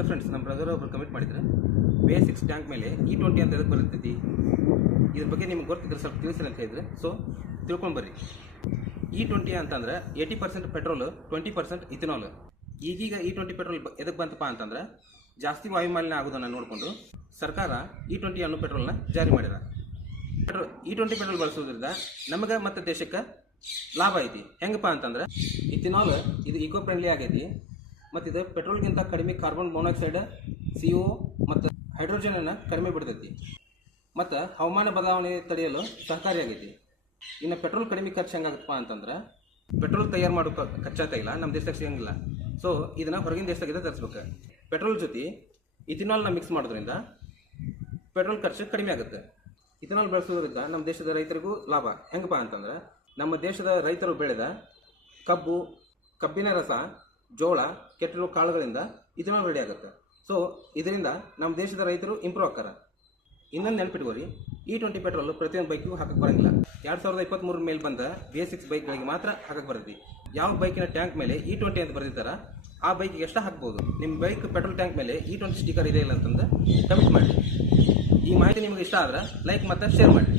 Hello friends, ನಮ್ಮ brother ಒಬ್ರು comment ಮಾಡಿದ್ರೆ ಬೇಸಿಕ್ಸ್ ಟ್ಯಾಂಕ್ ಮೇಲೆ E20 ಅಂತ ಎದಕ್ಕೆ ಬರ್ತೈತಿ, ಇದ್ರ ಬಗ್ಗೆ ನಿಮ್ಗೆ ಗೊತ್ತಿದ್ರೆ ಸ್ವಲ್ಪ ತಿಳಿಸಿ ಅಂತ ಹೇಳಿದ್ರೆ ಸೊ ತಿಳ್ಕೊಂಡು ಬರ್ರಿ. E20 ಅಂತಂದ್ರೆ 80% ಪೆಟ್ರೋಲ್, 20% ಇಥನಾಲ್. ಈಗೀಗ E20 ಪೆಟ್ರೋಲ್ ಎದಕ್ಕೆ ಬಂತಪ್ಪ ಅಂತಂದ್ರೆ ಜಾಸ್ತಿ ವಾಯುಮಾಲಿನ್ಯ ಆಗೋದನ್ನು ನೋಡಿಕೊಂಡು ಸರ್ಕಾರ E20 ಅನ್ನೋ ಪೆಟ್ರೋಲ್ನ ಜಾರಿ ಮಾಡ್ಯಾರ. E20 ಪೆಟ್ರೋಲ್ ಬಳಸೋದ್ರಿಂದ ನಮಗೆ ಮತ್ತು ದೇಶಕ್ಕೆ ಲಾಭ ಐತಿ. ಹೆಂಗಪ್ಪ ಅಂತಂದ್ರೆ ಇಥನಾಲ್ ಇದು ಈಕೋ ಫ್ರೆಂಡ್ಲಿ ಆಗೈತಿ ಮತ್ತು ಇದು ಪೆಟ್ರೋಲ್ಗಿಂತ ಕಡಿಮೆ ಕಾರ್ಬನ್ ಮೊನಾಕ್ಸೈಡ್, CO ಮತ್ತು ಹೈಡ್ರೋಜನನ್ನು ಕಡಿಮೆ ಬಿಡ್ತೈತಿ ಮತ್ತು ಹವಾಮಾನ ಬದಲಾವಣೆ ತಡೆಯಲು ಸಹಕಾರಿಯಾಗೈತಿ. ಇನ್ನು ಪೆಟ್ರೋಲ್ ಕಡಿಮೆ ಖರ್ಚು ಹೆಂಗಾಗತ್ತಪ್ಪ ಅಂತಂದ್ರೆ ಪೆಟ್ರೋಲ್ ತಯಾರು ಮಾಡೋ ಕಚ್ಚಾ ತೈಲ ನಮ್ಮ ದೇಶದಾಗ ಸಿಗಂಗಿಲ್ಲ. ಸೊ ಇದನ್ನು ಹೊರಗಿನ ದೇಶದಾಗಿಂದ ತರಿಸ್ಬೇಕು. ಪೆಟ್ರೋಲ್ ಜೊತೆ ಇಥನಾಲ್ನ ಮಿಕ್ಸ್ ಮಾಡೋದ್ರಿಂದ ಪೆಟ್ರೋಲ್ ಖರ್ಚು ಕಡಿಮೆ ಆಗುತ್ತೆ. ಇಥನಾಲ್ ಬಳಸೋದ್ರಿಂದ ನಮ್ಮ ದೇಶದ ರೈತರಿಗೂ ಲಾಭ. ಹೆಂಗಪ್ಪ ಅಂತಂದ್ರೆ ನಮ್ಮ ದೇಶದ ರೈತರು ಬೆಳೆದ ಕಬ್ಬು, ಕಬ್ಬಿನ ರಸ, ಜೋಳ, ಕೆಟ್ಟಿರೋ ಕಾಳುಗಳಿಂದ ಇಥನಾಲ್ ರೆಡಿ ಆಗುತ್ತೆ. ಸೊ ಇದರಿಂದ ನಮ್ಮ ದೇಶದ ರೈತರು ಇಂಪ್ರೂವ್ ಆಗ್ತಾರ. ಇನ್ನೊಂದು ನೆನಪಿಟ್ಕೋರಿ, E20 ಪೆಟ್ರೋಲ್ ಪ್ರತಿಯೊಂದು ಬೈಕಿಗೂ ಹಾಕಕ್ಕೆ ಬರಂಗಿಲ್ಲ. 2023 ಮೇಲೆ ಬಂದ BS6 ಬೈಕ್ಗಳಿಗೆ ಮಾತ್ರ ಹಾಕಕ್ಕೆ ಬರ್ತೈತಿ. ಯಾವ ಬೈಕಿನ ಟ್ಯಾಂಕ್ ಮೇಲೆ E20 ಅಂತ ಬರೆದಿರ್ತಾರ ಆ ಬೈಕಿಗೆ ಎಷ್ಟು ಹಾಕ್ಬೋದು. ನಿಮ್ಮ ಬೈಕ್ ಪೆಟ್ರೋಲ್ ಟ್ಯಾಂಕ್ ಮೇಲೆ E20 ಸ್ಟಿಕರ್ ಇದೆ ಇಲ್ಲ ಅಂತಂದು ಕಮೆಂಟ್ ಮಾಡಿ. ಈ ಮಾಹಿತಿ ನಿಮಗೆ ಇಷ್ಟ ಆದ್ರೆ ಲೈಕ್ ಮತ್ತು ಶೇರ್ ಮಾಡಿ.